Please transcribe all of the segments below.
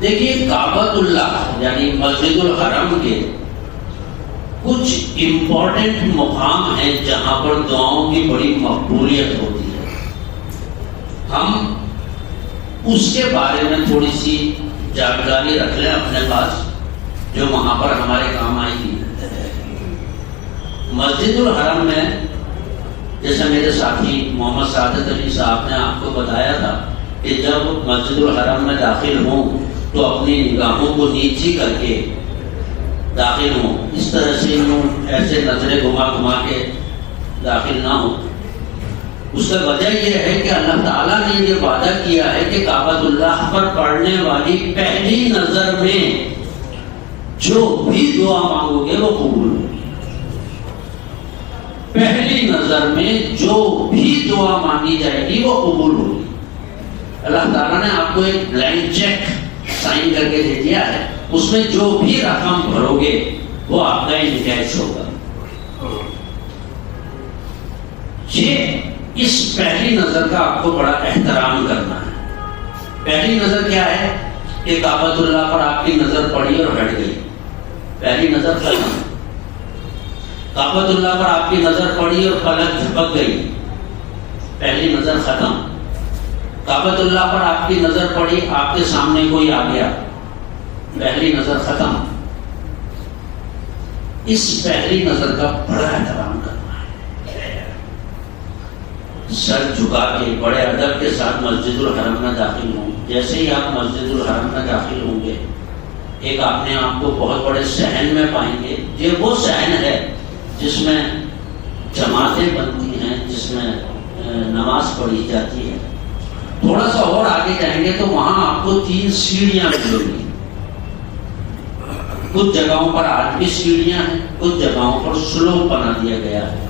دیکھیے کعبۃ اللہ یعنی مسجد الحرم کے کچھ امپورٹنٹ مقام ہیں جہاں پر دعاؤں کی بڑی مقبولیت ہوتی ہے. ہم اس کے بارے میں تھوڑی سی جانکاری رکھ لیں اپنے پاس جو وہاں پر ہمارے کام آئے گی. مسجد الحرم میں جیسے میرے ساتھی محمد سعادت علی صاحب نے آپ کو بتایا تھا کہ جب مسجد الحرم میں داخل ہوں تو اپنی نگاہوں کو نیچی کر کے داخل ہوں. اس طرح سے ایسے نظریں گھما کے داخل نہ ہوں. اس کا وجہ یہ ہے کہ اللہ تعالیٰ نے یہ وعدہ کیا ہے کہ کعبۃ اللہ پر پڑھنے والی پہلی نظر میں جو بھی دعا مانگو گے وہ قبول ہوگی. پہلی نظر میں جو بھی دعا مانگی جائے گی وہ قبول ہوگی. اللہ تعالیٰ نے آپ کو ایک بلینک چیک سائن کر کے دے دیا ہے, اس میں جو بھی رقم بھرو گے وہ آپ کا انکیش ہوگا. یہ اس پہلی نظر کا آپ کو بڑا احترام کرنا ہے. پہلی نظر کیا ہے کہ کعبۃ اللہ پر آپ کی نظر پڑی اور ہٹ گئی, پہلی نظر ختم. کعبۃ اللہ پر آپ کی نظر پڑی اور پلک جھپک گئی, پہلی نظر ختم. کعبۃ اللہ پر آپ کی نظر پڑی, آپ کے سامنے کوئی آ گیا, پہلی نظر ختم. اس پہلی نظر کا بڑا احترام کرنا ہے. سر جھکا کے بڑے ادب کے ساتھ مسجد الحرم میں داخل ہوں. جیسے ہی آپ مسجد الحرم میں داخل ہوں گے ایک اپنے آپ کو بہت بڑے صحن میں پائیں گے. یہ وہ صحن ہے جس میں جماعتیں بنتی ہیں, جس میں نماز پڑھی جاتی ہے. تھوڑا سا اور آگے جائیں گے تو وہاں آپ کو 3 سیڑھیاں ملیں گی. کچھ جگہوں پر آج بھی سیڑھیاں ہیں, کچھ جگہوں پر سلوپ بنا دیا گیا ہے.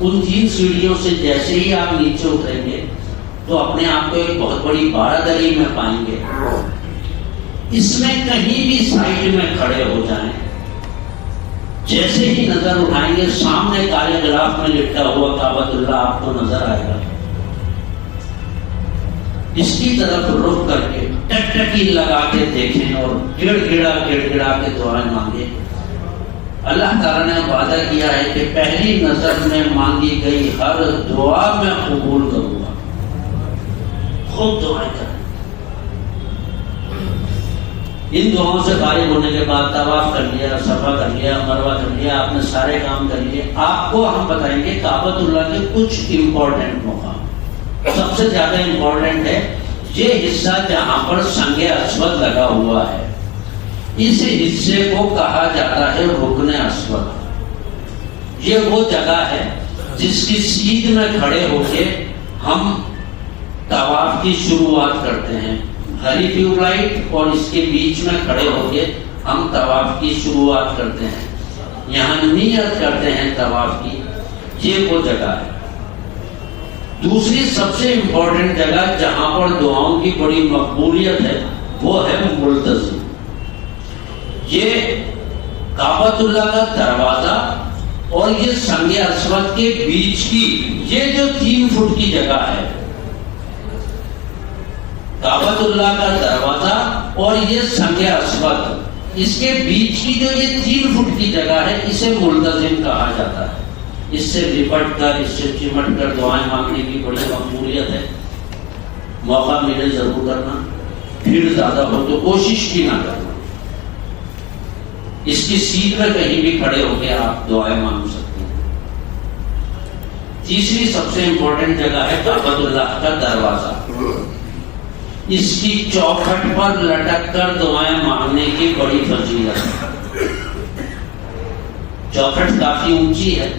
ان 3 سیڑھیوں سے جیسے ہی آپ نیچے اتریں گے تو اپنے آپ کو ایک بہت بڑی بارادری میں پائیں گے. اس میں کہیں بھی سائڈ میں کھڑے ہو جائیں, جیسے ہی نظر اٹھائیں گے سامنے کالے غلاف میں لپٹا ہوا کعبۃ اللہ آپ کو نظر آئے گا. اس کی طرف رخ کر کے ٹکٹکی لگا کے دیکھیں اور گڑ گڑا کے دعائیں مانگیں. اللہ تعالیٰ نے وعدہ کیا ہے کہ پہلی نظر میں مانگی گئی ہر دعا میں قبول کروں گا. خوب دعائیں کریں. ان دعاؤں سے فارغ ہونے کے بعد طواف کر لیا, صفا کر لیا, مروہ کر لیا, آپ نے سارے کام کر لیے. آپ کو ہم بتائیں گے کعبۃ اللہ کے کچھ امپورٹنٹ مقام. سب سے زیادہ امپورٹنٹ ہے یہ حصہ جہاں پر سنگ اسود لگا ہوا ہے. اس حصے کو کہا جاتا ہے رکن اسود. یہ وہ جگہ ہے جس کی سیدھ میں کھڑے ہو کے ہم طواف کی شروعات کرتے ہیں. ہری ٹیوب لائٹ اور اس کے بیچ میں کھڑے ہو کے ہم طواف کی شروعات کرتے ہیں. یہاں نیت کرتے ہیں طواف کی. یہ وہ جگہ ہے. دوسری سب سے امپورٹنٹ جگہ جہاں پر دعاؤں کی بڑی مقبولیت ہے وہ ہے ملتزم. یہ کعبۃ اللہ کا دروازہ اور یہ سنگ اسود کے بیچ کی یہ جو 3 فٹ کی جگہ ہے, کعبۃ اللہ کا دروازہ اور یہ سنگ اسود, اس کے بیچ کی جو یہ 3 فٹ کی جگہ ہے اسے ملتزم کہا جاتا ہے. اس سے لپٹ کر, اس سے چمٹ کر دعائیں مانگنے کی بڑی مقبولیت ہے. موقع ملے ضرور کرنا, بھیڑ زیادہ ہو تو کوشش بھی نہ کرنا. اس کی سیٹ میں کہیں بھی کھڑے ہو کے آپ دعائیں مانگ سکتے ہیں. تیسری سب سے امپورٹنٹ جگہ ہے کعبۃ اللہ کا دروازہ. اس کی چوکھٹ پر لٹک کر دعائیں مانگنے کی بڑی فضیلت ہے. چوکھٹ کافی اونچی ہے,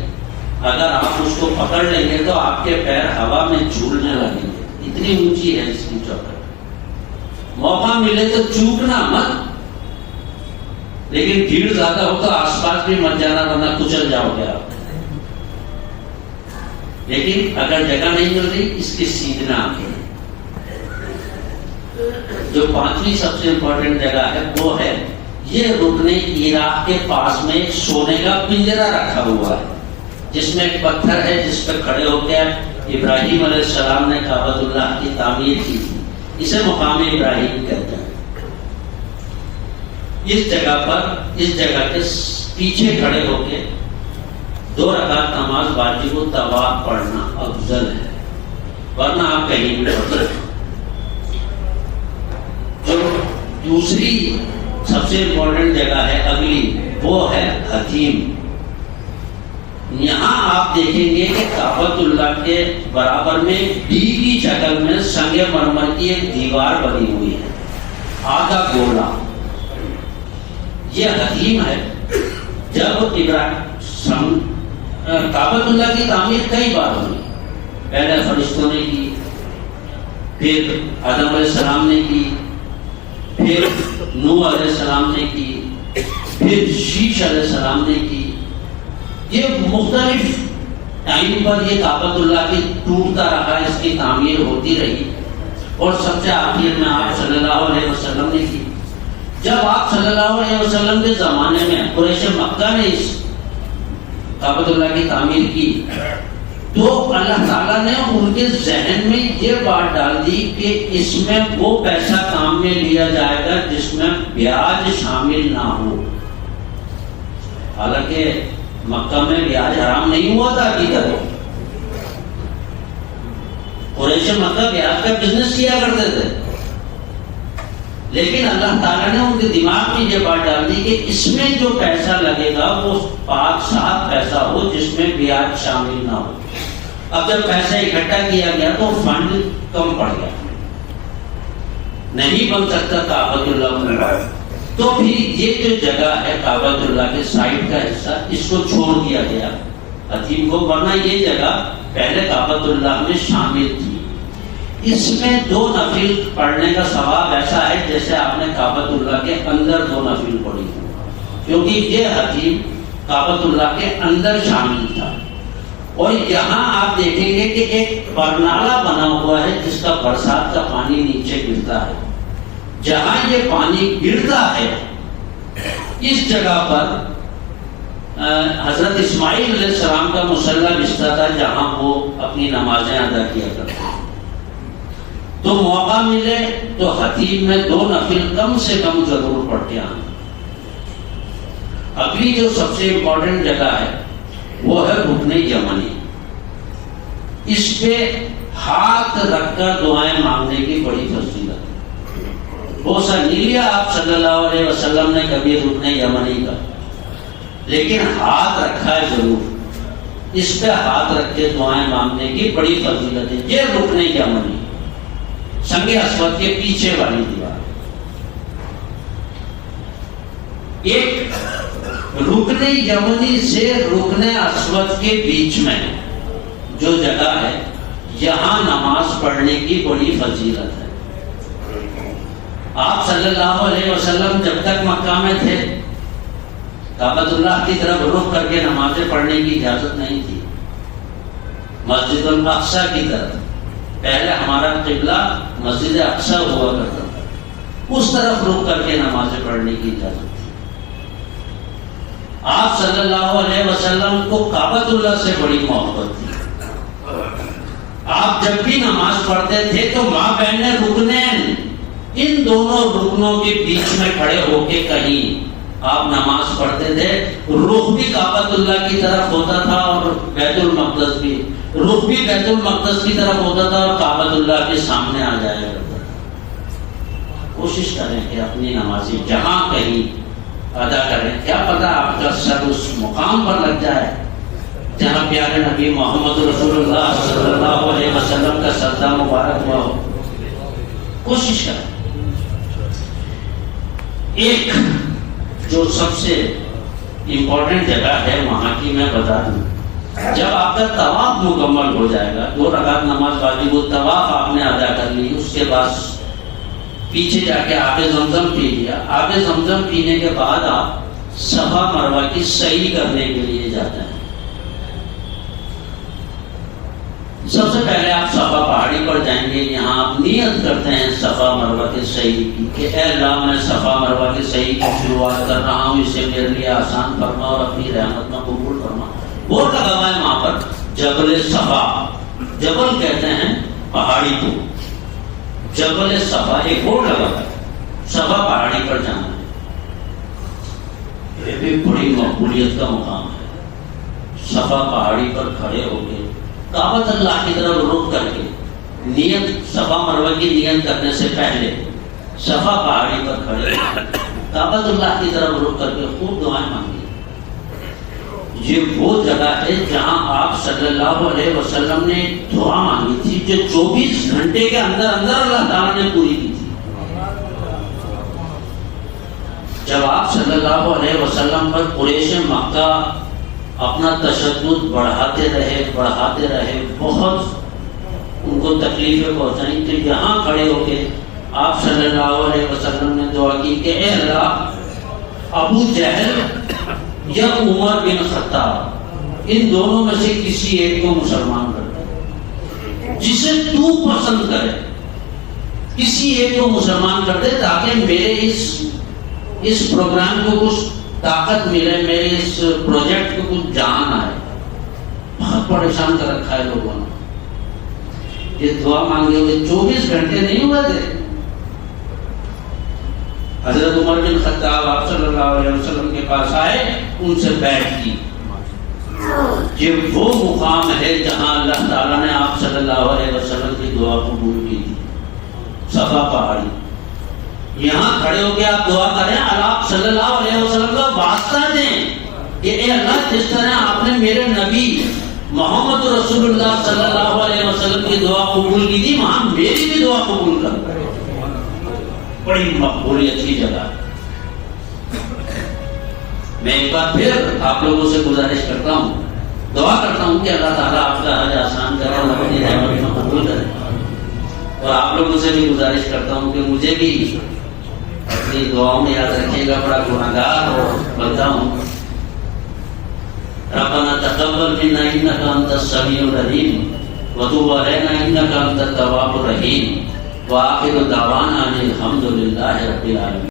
اگر آپ اس کو پکڑ لیں گے تو آپ کے پیر ہوا میں جھولنے لگیں گے, اتنی اونچی ہے اس کی چوکھٹ. موقع ملے تو چوکنا مت, لیکن بھیڑ زیادہ ہو تو آس پاس بھی مت جانا ورنہ کچل جاؤ گے آپ. لیکن اگر جگہ نہیں مل رہی اس کی سیدھنا آگے. جو 5ویں سب سے امپورٹنٹ جگہ ہے وہ ہے یہ رکن عراق کے پاس میں سونے کا پنجرا رکھا ہوا ہے جس میں ایک پتھر ہے جس پہ کھڑے ہو کے ابراہیم علیہ السلام نے کعبۃ اللہ کی تعمیر کی تھی. اسے مقام ابراہیم کہتے ہیں. اس جگہ کے پیچھے کھڑے ہو کے 2 رکعت نماز واجب و طواف پڑھنا افضل ہے، ورنہ آپ کہیں بھی پڑھ سکتے۔ جو دوسری سب سے امپورٹنٹ جگہ ہے اگلی، وہ ہے حتیم۔ یہاں آپ دیکھیں گے کہ کعبۃ اللہ کے برابر میں ڈی کی شکل میں سنگ مرمر کی ایک دیوار بنی ہوئی ہے، آدھا گولا، یہ حتیم ہے۔ جب کعبۃ اللہ کی تعمیر کئی بار ہوئی، پہلے فرشتوں نے کی، پھر آدم علیہ السلام نے کی، پھر نوح علیہ السلام نے کی، پھر شیش علیہ السلام نے کی۔ یہ مختلف ٹائم پر یہ کعبۃ اللہ کی ٹوٹتا رہا، اس کی تعمیر ہوتی رہی، اور سب سے آخر میں آپ صلی اللہ علیہ وسلم نے کی۔ جب آپ صلی اللہ علیہ وسلم کے زمانے میں قریش مکہ نے اس کعبۃ اللہ کی تعمیر کی، تو اللہ تعالیٰ نے ان کے ذہن میں یہ بات ڈال دی کہ اس میں وہ پیسہ کام میں لیا جائے گا جس میں بیاج شامل نہ ہو۔ حالانکہ مکہ میں بیاج حرام نہیں ہوا تھا، قریش مکہ بیاج کا بزنس کیا کرتے تھے، لیکن اللہ تعالیٰ نے ان کے دماغ میں یہ بات ڈال دی کہ اس میں جو پیسہ لگے گا وہ پاک صاف پیسہ ہو جس میں بیاج شامل نہ ہو۔ اب جب پیسہ اکٹھا کیا گیا تو فنڈ کم پڑ گیا، نہیں بن سکتا کعبۃ اللہ، تو پھر یہ جو جگہ ہے کعبۃ اللہ کے سائڈ کا حصہ، اس کو چھوڑ دیا گیا حتیم کو، ورنہ یہ جگہ پہلے کعبۃ اللہ میں شامل تھی۔ اس میں 2 نفل پڑھنے کا ثواب ایسا ہے جیسے آپ نے کعبۃ اللہ کے اندر 2 نفل پڑھی، کیونکہ یہ حتیم کعبۃ اللہ کے اندر شامل تھا۔ اور یہاں آپ دیکھیں گے کہ ایک برنالہ بنا ہوا ہے جس کا برسات کا پانی نیچے گرتا ہے۔ جہاں یہ پانی گرتا ہے اس جگہ پر حضرت اسماعیل علیہ السلام کا مصلی بستر تھا جہاں وہ اپنی نمازیں ادا کیا کرتے ہیں۔ تو موقع ملے تو حتیم میں 2 نفل کم سے کم ضرور پڑھ کے آنا۔ اگلی جو سب سے امپورٹنٹ جگہ ہے وہ ہے رکن یمنی۔ اس پہ ہاتھ رکھ کر دعائیں مانگنے کی بڑی فضیلت ہے۔ بوسہ نہیں لیا آپ صلی اللہ علیہ وسلم نے کبھی رکن یمنی کا، لیکن ہاتھ رکھا ہے ضرور۔ اس پہ ہاتھ رکھ کے دعائیں مانگنے کی بڑی فضیلت ہے۔ یہ رکن یمنی سنگ اسود کے پیچھے والی دیوار۔ ایک رکن یمنی سے رکن اسود کے بیچ میں جو جگہ ہے، یہاں نماز پڑھنے کی بڑی فضیلت ہے۔ آپ صلی اللہ علیہ وسلم جب تک مکہ میں تھے کعبۃ اللہ کی طرف رخ کر کے نمازیں پڑھنے کی اجازت نہیں تھی، مسجد الاقصی کی طرف۔ پہلے ہمارا قبلہ مسجد اقصی ہوا کرتا تھا، اس طرف رخ کر کے نمازیں پڑھنے کی اجازت تھی۔ آپ صلی اللہ علیہ وسلم کو کعبۃ اللہ سے بڑی محبت تھی۔ آپ جب بھی نماز پڑھتے تھے تو ماں بہن رکنین، ان دونوں رکنوں کے بیچ میں کھڑے ہو کے کہیں آپ نماز پڑھتے تھے۔ رخ بھی کعبۃ اللہ کی طرف ہوتا تھا اور بیت المقدس بھی، رخ بھی بیت المقدس کی طرف ہوتا تھا اور کعبۃ اللہ کے سامنے آ جایا کرتا تھا۔ کوشش کریں کہ اپنی نمازی جہاں کہیں ادا کریں، کیا پتہ آپ کا سر اس مقام پر لگ جائے جہاں پیارے نبی محمد رسول اللہ صلی اللہ علیہ وسلم کا سجدہ مبارک ہوا ہو۔ کوشش کریں۔ ایک جو سب سے امپورٹنٹ جگہ ہے وہاں کی میں بتا دوں، جب آپ کا طواف مکمل ہو جائے گا، 2 رکعت نماز واجب الطواف آپ نے ادا کر لی، اس کے بعد پیچھے جا کے آب زمزم پی لیا۔ آب زمزم پینے کے بعد آپ صفا مروہ کی سعی کرنے کے لیے جاتے ہیں۔ سب سے پہلے آپ صفا پہاڑی پر جائیں گے، یہاں آپ نیت کرتے ہیں صفا مروہ کی سعی کی کہ اے اللہ میں صفا مروہ کی سعی کی شروعات کر رہا ہوں، اسے میرے لیے آسان فرما اور اپنی رحمت میں قبول فرما۔ بورڈ لگا ہوا ہے وہاں پر جبل صفا، جبل کہتے ہیں پہاڑی کو، جبل صفا ایک بورڈ لگا ہے، صفا پہاڑی پر جانا ہے۔ یہ بھی بڑی مقبولیت کا مقام ہے. صفا پہاڑی پر کھڑے ہو کے کعبۃ اللہ کی طرف رخ کر کے نیت صفا مروہ کی نیت کرنے سے پہلے صفا پہاڑی پر کھڑے ہو کعبۃ اللہ کی طرف رخ کر کے خوب دعائیں مانگی. یہ وہ جگہ ہے جہاں آپ صلی اللہ علیہ وسلم نے دعا مانگی تھی جو 24 گھنٹے کے اندر اندر اللہ تعالیٰ نے پوری کی تھی. جب آپ صلی اللہ علیہ وسلم پر قریش مکہ اپنا تشدد بڑھاتے رہے بہت ان کو تکلیفیں پہنچائیں تو یہاں کھڑے ہو کے آپ صلی اللہ علیہ وسلم نے دعا کی کہ اے اللہ ابو جہل یا عمر بن خطاب ان دونوں میں سے کسی ایک کو مسلمان کر دے, جسے تو پسند کرے کسی ایک کو مسلمان کر دے تاکہ میرے اس پروگرام کو کچھ طاقت ملے, میرے اس پروجیکٹ کو کچھ جان آئے. بہت پریشان کر رکھا ہے لوگوں نے. یہ دعا مانگے ہوئے 24 گھنٹے نہیں ہوئے تھے. حضرت عمر بن خطاب آپ صلی اللہ علیہ وسلم کے پاس آئے, ان سے بیعت کی. یہ وہ مقام ہے جہاں اللہ تعالیٰ نے آپ صلی اللہ علیہ وسلم کی دعا قبول کی تھی, صفا پہاڑی. یہاں کھڑے ہو کے آپ دعا کریں, آپ صلی اللہ علیہ وسلم کا واسطہ دیں کہ اے اللہ جس طرح آپ نے میرے نبی محمد رسول اللہ صلی اللہ علیہ وسلم کی دعا قبول کی تھی, وہاں میری بھی دعا قبول کر. بڑی مقبولیت کی جگہ. میں ایک بار پھر آپ لوگوں سے گزارش کرتا ہوں, دعا کرتا ہوں کہ اللہ تعالیٰ آپ کا حج آسان کرے اور اپنی رحمت میں قبول کرے. اور آپ لوگوں سے بھی گزارش کرتا ہوں کہ مجھے بھی اپنی دعاؤں میں یاد رکھیے گا, بڑا گناہگار اور بندہ ہوں. ربنا تقبل منا انک انت السمیع العلیم وتب علینا انک انت التواب الرحیم وآخر دعوانا الحمد للہ رب العالمین.